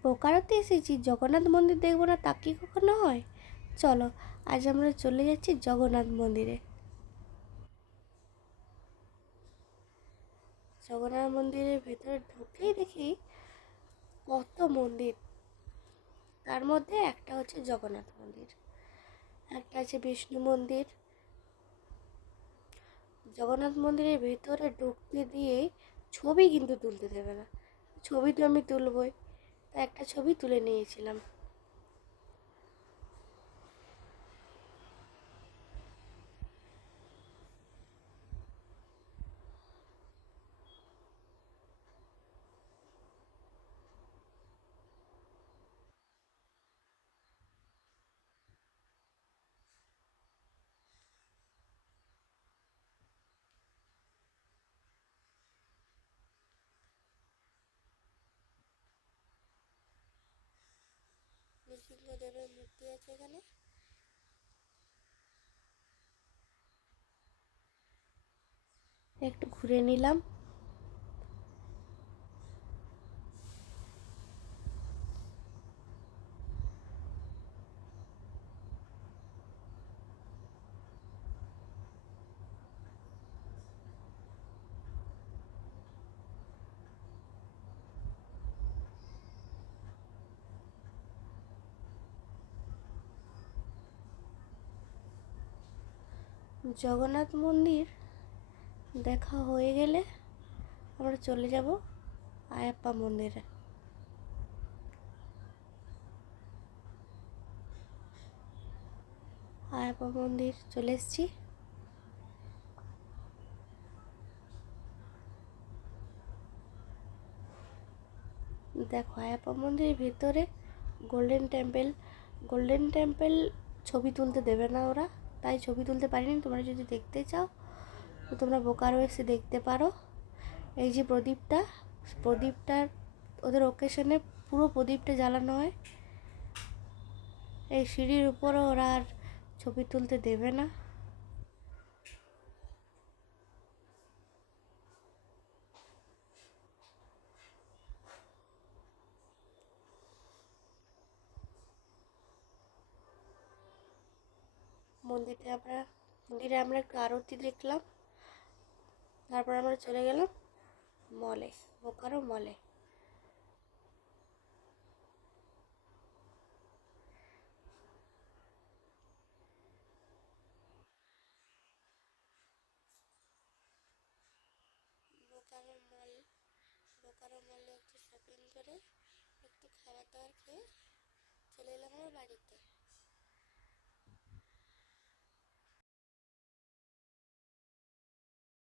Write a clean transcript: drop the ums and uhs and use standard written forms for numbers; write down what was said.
বোকারোতে এসেছি, জগন্নাথ মন্দির দেখবো না তা কি কখনো হয়? চলো, আজ আমরা চলে যাচ্ছি জগন্নাথ মন্দিরে। জগন্নাথ মন্দিরের ভেতরে ঢুকেই দেখি কত মন্দির। তার মধ্যে একটা হচ্ছে জগন্নাথ মন্দির, একটা আছে বিষ্ণু মন্দির। জগন্নাথ মন্দিরের ভেতরে ঢুকতে দিয়ে ছবি কিন্তু তুলতে দেবে না। ছবি তো আমি তুলবই, তা একটা ছবি তুলে নিয়েছিলাম। নৃসিংহদেবের মূর্তি আছে এখানে। একটু ঘুরে নিলাম। জগন্নাথ মন্দির দেখা হয়ে গেলে আমরা চলে যাব আয়াপ্পা মন্দিরে। আয়াপ্পা মন্দির চলে এসেছি। দেখো, আয়াপ্পা মন্দিরের ভিতরে গোল্ডেন টেম্পল। গোল্ডেন টেম্পল ছবি তুলতে দেবে না ওরা, তাই ছবি তুলতে পারিনি। তোমরা যদি দেখতে চাও তো তোমরা বোকারো এসে দেখতে পারো। এই যে প্রদীপটা, প্রদীপটার ওদের ওকেশনে পুরো প্রদীপটা জ্বালানো হয়। এই সিঁড়ির উপরও ওরা আর ছবি তুলতে দেবে না। মন্দিরে আমরা একটু আরতি দেখলাম। তারপর আমরা চলে গেলাম মলে, বোকারো মলে। বোকারো মল, বোকারো মলে একটু শপিং করে একটু খাবার দাবার খেয়ে চলে এলাম আমার বাড়িতে।